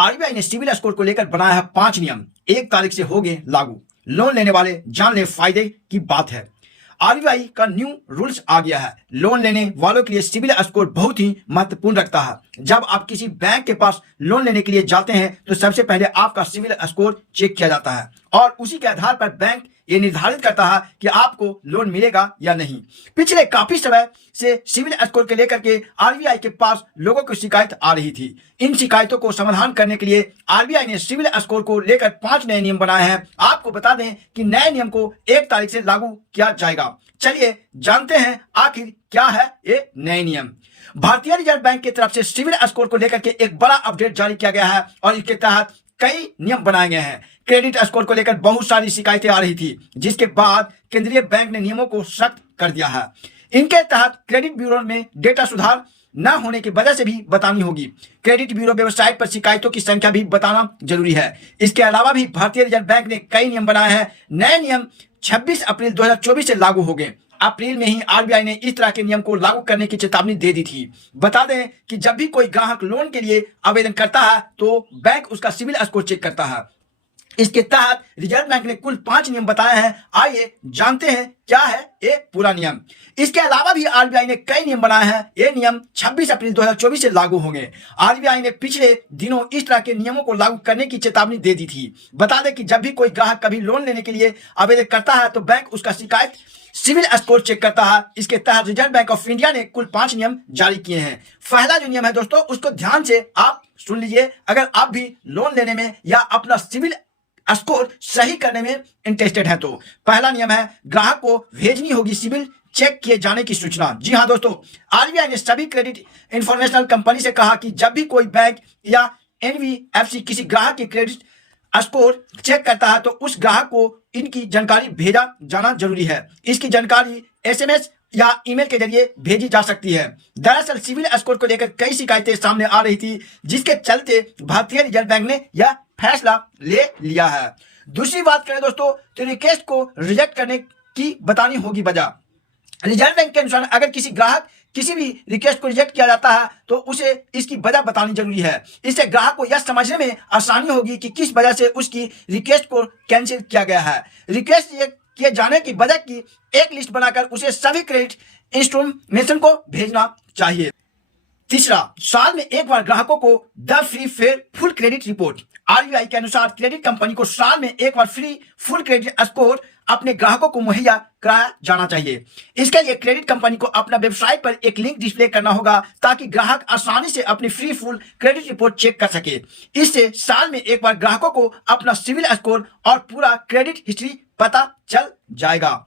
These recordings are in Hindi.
आरबीआई ने सिविल स्कोर को लेकर बनाया है 5 नियम, 1 तारीख से होंगे लागू। लोन लेने वाले जान ले फायदे की बात है। आरबीआई का न्यू रूल्स आ गया है। लोन लेने वालों के लिए सिविल स्कोर बहुत ही महत्वपूर्ण रखता है। जब आप किसी बैंक के पास लोन लेने के लिए जाते हैं तो सबसे पहले आपका सिविल स्कोर चेक किया जाता है और उसी के आधार पर बैंक ये निर्धारित करता है कि आपको लोन मिलेगा या नहीं। पिछले काफी समय से सिविल स्कोर के लेकर के आरबीआई के पास लोगों को शिकायत आ रही थी। इन शिकायतों को समाधान करने के लिए आरबीआई ने सिविल स्कोर को लेकर 5 नए नियम बनाए हैं। आपको बता दें कि नए नियम को 1 तारीख से लागू किया जाएगा। चलिए जानते हैं आखिर क्या है ये नए नियम। भारतीय रिजर्व बैंक की तरफ से सिविल स्कोर को लेकर के एक बड़ा अपडेट जारी किया गया है और इसके तहत कई नियम बनाए गए हैं। क्रेडिट स्कोर को लेकर बहुत सारी शिकायतें आ रही थी, जिसके बाद केंद्रीय बैंक ने नियमों को सख्त कर दिया है। इनके तहत क्रेडिट ब्यूरो में डेटा सुधार न होने की वजह से भी बतानी होगी। क्रेडिट ब्यूरो वेबसाइट पर शिकायतों की संख्या भी बताना जरूरी है। इसके अलावा भी भारतीय रिजर्व बैंक ने कई नियम बनाए हैं। नए नियम 26 अप्रैल 2024 से लागू हो गए। अप्रैल में ही आरबीआई ने इस तरह के नियम को लागू करने की चेतावनी दे दी थी। बता दें कि जब भी कोई ग्राहक लोन के लिए आवेदन करता है तो बैंक उसका सिविल स्कोर चेक करता है। इसके तहत रिजर्व बैंक ने कुल 5 नियम बताए हैं। आइए जानते हैं क्या है ये पूरा नियम। इसके अलावा भी आरबीआई ने कई नियम बनाए हैं। ये नियम 26 अप्रैल 2024 से लागू होंगे। आरबीआई ने पिछले दिनों इस तरह के नियमों को लागू करने की चेतावनी दे दी थी। बता दें कि जब भी कोई ग्राहक कभी लोन लेने के लिए आवेदन करता है तो बैंक उसका शिकायत सिविल स्कोर चेक करता है। इसके तहत रिजर्व बैंक ऑफ इंडिया ने कुल 5 नियम जारी किए हैं। पहला जो नियम है दोस्तों, उसको ध्यान से आप सुन लीजिए। अगर आप भी लोन लेने में या अपना सिविल स्कोर सही करने में इंटरेस्टेड है तो पहला नियम है, ग्राहक को भेजनी होगी सिविल चेक किए जाने की सूचना। जी हां दोस्तों, आरबीआई ने सभी क्रेडिट इंफॉर्मेशनल कंपनी से कहा कि जब भी कोई बैंक या एनबीएफसी किसी ग्राहक के क्रेडिट स्कोर चेक करता है तो उस ग्राहक को इनकी जानकारी भेजा जाना जरूरी है। इसकी जानकारी एसएमएस या ईमेल के जरिए भेजी जा सकती है। दरअसल सिविल स्कोर को लेकर कई शिकायतें सामने आ रही थी, जिसके चलते भारतीय रिजर्व बैंक ने यह फैसला ले लिया है। दूसरी बात करें दोस्तों तो रिक्वेस्ट को रिजेक्ट करने की बतानी होगी वजह। रिजर्व बैंक के अनुसार अगर किसी ग्राहक किसी भी रिक्वेस्ट को रिजेक्ट किया जाता है तो उसे इसकी वजह बतानी जरूरी है। इससे ग्राहक को यह समझने में आसानी होगी कि किस वजह से उसकी रिक्वेस्ट को कैंसिल किया गया है। रिक्वेस्ट किए जाने की वजह की एक लिस्ट बनाकर उसे सभी क्रेडिट इंस्ट्रूमेंट को भेजना चाहिए। तीसरा, साल में एक बार ग्राहकों को the free fair full credit report. RBI के अनुसार क्रेडिट कंपनी को साल में एक बार फ्री फुल क्रेडिट स्कोर अपने ग्राहकों को मुहैया कराया जाना चाहिए। इसके लिए क्रेडिट कंपनी को अपना वेबसाइट पर एक लिंक डिस्प्ले करना होगा ताकि ग्राहक आसानी से अपनी free full credit report check कर सके। इससे साल में एक बार ग्राहकों को अपना सिविल स्कोर और पूरा क्रेडिट हिस्ट्री पता चल जाएगा।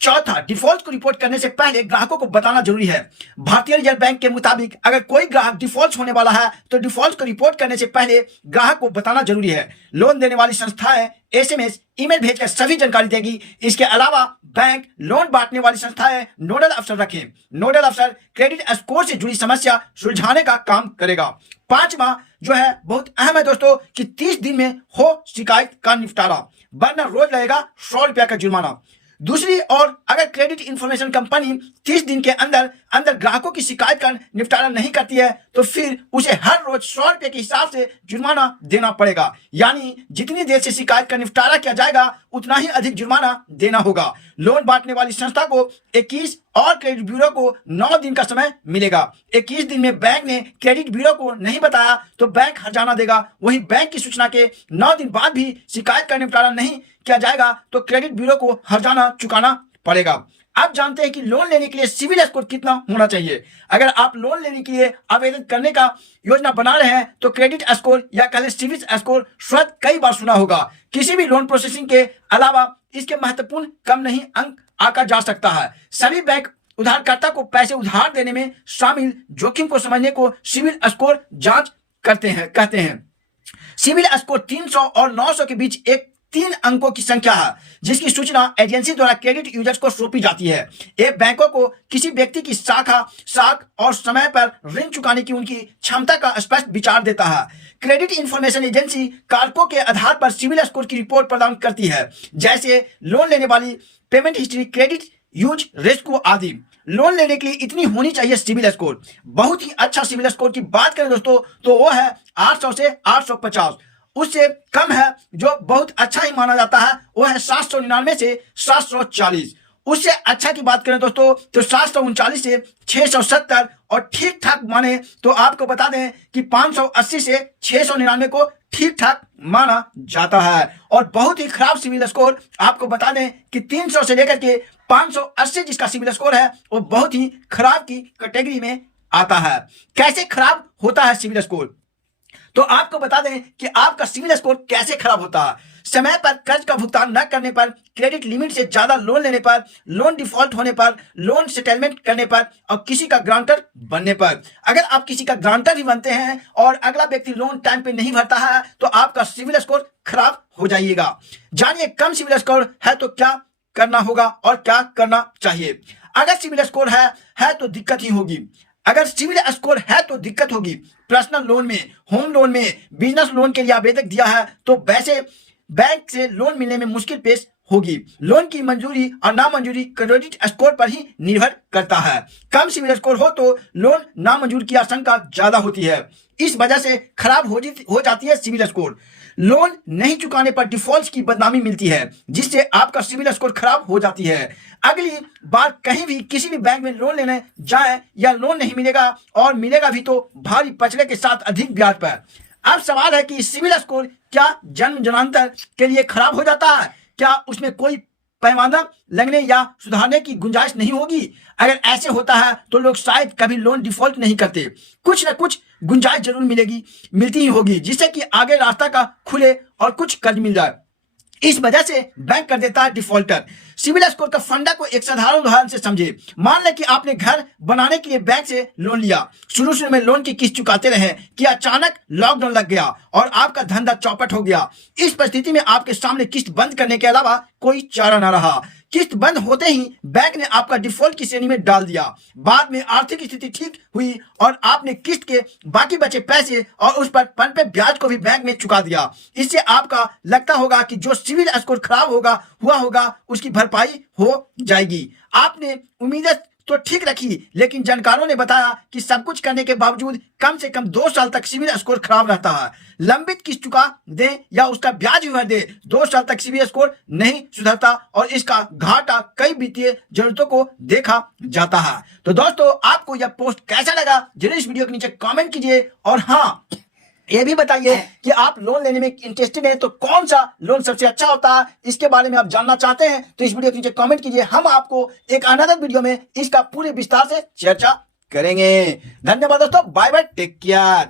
चौथा, डिफॉल्ट को रिपोर्ट करने से पहले ग्राहकों को बताना जरूरी है। भारतीय रिजर्व बैंक के मुताबिक अगर कोई ग्राहक डिफॉल्ट होने वाला है तो डिफॉल्ट को रिपोर्ट करने से पहले ग्राहक को बताना जरूरी है। लोन देने वाली संस्थाएं एसएमएस ईमेल भेजकर सभी जानकारी देगी। इसके अलावा बैंक लोन बांटने वाली संस्थाएं नोडल अफसर रखें। नोडल अफसर क्रेडिट स्कोर से जुड़ी समस्या सुलझाने का काम करेगा। 5वां जो है बहुत अहम है दोस्तों कि 30 दिन में हो शिकायत का निपटारा, वरना रोज लगेगा 100 रुपया का जुर्माना। दूसरी ओर अगर क्रेडिट इंफॉर्मेशन कंपनी 30 दिन के अंदर ग्राहकों की शिकायत का निपटारा नहीं करती है तो फिर उसे हर रोज 100 रुपए के हिसाब से जुर्माना देना पड़ेगा। यानी जितनी देर से शिकायत का निपटारा किया जाएगा उतना ही अधिक जुर्माना देना होगा। लोन बांटने वाली संस्था को 21 और क्रेडिट ब्यूरो को 9 दिन का समय मिलेगा। 21 दिन में बैंक ने क्रेडिट ब्यूरो को नहीं बताया तो बैंक हर्जाना देगा। वहीं बैंक की सूचना के 9 दिन बाद भी शिकायत का निपटारा नहीं किया जाएगा तो क्रेडिट ब्यूरो को हर्जाना चुकाना पड़ेगा। अब जानते हैं कि लोन लेने के लिए सिविल स्कोर कितना होना चाहिए। अगर आप लोन लेने के लिए आवेदन करने का योजना बना रहे हैं तो क्रेडिट स्कोर या कहें सिविल स्कोर शायद कई बार सुना होगा। किसी भी लोन प्रोसेसिंग के अलावा इसके महत्वपूर्ण कम नहीं अंक आंका जा सकता है। सभी बैंक उधारकर्ता को पैसे उधार देने में शामिल जोखिम को समझने को सिविल स्कोर जांच कहते हैं। सिविल स्कोर 300 और 900 के बीच एक 3 अंकों की संख्या है जिसकी सूचना एजेंसी द्वारा क्रेडिट यूजर्स को सौंपी जाती है। ये बैंकों को किसी व्यक्ति की साख और समय पर ऋण चुकाने की उनकी क्षमता का स्पष्ट विचार देता है। क्रेडिट इंफॉर्मेशन एजेंसी कारकों के आधार पर सिविल स्कोर की रिपोर्ट प्रदान करती है, जैसे लोन लेने वाली पेमेंट हिस्ट्री, क्रेडिट यूज रेस्को आदि। लोन लेने के लिए इतनी होनी चाहिए सिविल स्कोर। बहुत ही अच्छा सिविल स्कोर की बात करें दोस्तों तो वो है 800 से 850। उससे कम है जो बहुत अच्छा ही माना जाता है वो है 799 से 740। उससे अच्छा की बात करें दोस्तों तो 739 से 670 और ठीक ठाक माने तो आपको बता दें कि 580 से 699 को ठीक ठाक माना जाता है। और बहुत ही खराब सिविल स्कोर आपको बता दें कि 300 से लेकर के 580 जिसका सिविल स्कोर है वो बहुत ही खराब की कैटेगरी में आता है। कैसे खराब होता है सिविल स्कोर, तो आपको बता दें कि आपका सिविल स्कोर कैसे खराब होता है। समय पर कर्ज का भुगतान न करने पर, क्रेडिट लिमिट से ज्यादा लोन लेने पर, लोन डिफॉल्ट होने पर, लोन सेटलमेंट करने पर और किसी का ग्रांटर बनने पर। अगर आप किसी का ग्रांटर भी बनते हैं और अगला व्यक्ति लोन टाइम पे नहीं भरता है तो आपका सिविल स्कोर खराब हो जाइएगा। जानिए कम सिविल स्कोर है तो क्या करना होगा और क्या करना चाहिए। अगर सिविल स्कोर है तो दिक्कत ही होगी। अगर सिविल स्कोर है तो दिक्कत होगी। पर्सनल लोन में, होम लोन में, बिजनेस लोन के लिए आवेदन दिया है तो वैसे बैंक से लोन मिलने में मुश्किल पेश होगी। लोन की मंजूरी और नामंजूरी क्रेडिट स्कोर पर ही निर्भर करता है। कम सिविल स्कोर हो तो लोन नामंजूर की आशंका ज्यादा होती है। इस वजह से खराब हो जाती है सिविल स्कोर। लोन नहीं चुकाने पर डिफॉल्ट की बदनामी मिलती है जिससे आपका सिविल स्कोर खराब हो जाती है। अगली बार कहीं भी किसी भी बैंक में लोन लेने जाए या लोन नहीं मिलेगा और मिलेगा भी तो भारी पचड़े के साथ अधिक ब्याज पर। अब सवाल है कि सिविल स्कोर क्या जन्म जन्मांतर के लिए खराब हो जाता है? क्या उसमें कोई पैमाना लगने या सुधारने की गुंजाइश नहीं होगी? अगर ऐसे होता है तो लोग शायद कभी लोन डिफॉल्ट नहीं करते। कुछ न कुछ गुंजाइश जरूर मिलती ही होगी जिससे कि आगे रास्ता का खुले और कुछ कर्ज मिल जाए। इस वजह से बैंक कर देता है डिफॉल्टर। सिविल स्कोर का फंडा को एक साधारण उदाहरण से समझे। मान लें कि आपने घर बनाने के लिए बैंक से लोन लिया। शुरू में लोन की किस्त चुकाते रहे कि अचानक लॉकडाउन लग गया और आपका धंधा चौपट हो गया। इस परिस्थिति में आपके सामने किस्त बंद करने के अलावा कोई चारा न रहा। किस्त बंद होते ही बैंक ने आपका डिफॉल्ट की श्रेणी में डाल दिया। बाद में आर्थिक स्थिति ठीक हुई और आपने किस्त के बाकी बचे पैसे और उस पर पनपे ब्याज को भी बैंक में चुका दिया। इससे आपका लगता होगा कि जो सिविल स्कोर खराब हुआ होगा उसकी भरपाई हो जाएगी। आपने उम्मीदें तो ठीक रखी लेकिन जानकारों ने बताया कि सब कुछ करने के बावजूद कम से कम 2 साल तक सिविल स्कोर खराब रहता है। लंबित किस्त चुका दे या उसका ब्याज भी भर दे, 2 साल तक सिविल स्कोर नहीं सुधरता और इसका घाटा कई वित्तीय जरूरतों को देखा जाता है। तो दोस्तों आपको यह पोस्ट कैसा लगा जरूर इस वीडियो के नीचे कमेंट कीजिए। और हाँ, ये भी बताइए कि आप लोन लेने में इंटरेस्टेड हैं तो कौन सा लोन सबसे अच्छा होता है, इसके बारे में आप जानना चाहते हैं तो इस वीडियो के नीचे कमेंट कीजिए। हम आपको एक अनदर वीडियो में इसका पूरे विस्तार से चर्चा करेंगे। धन्यवाद दोस्तों, बाय बाय, टेक केयर।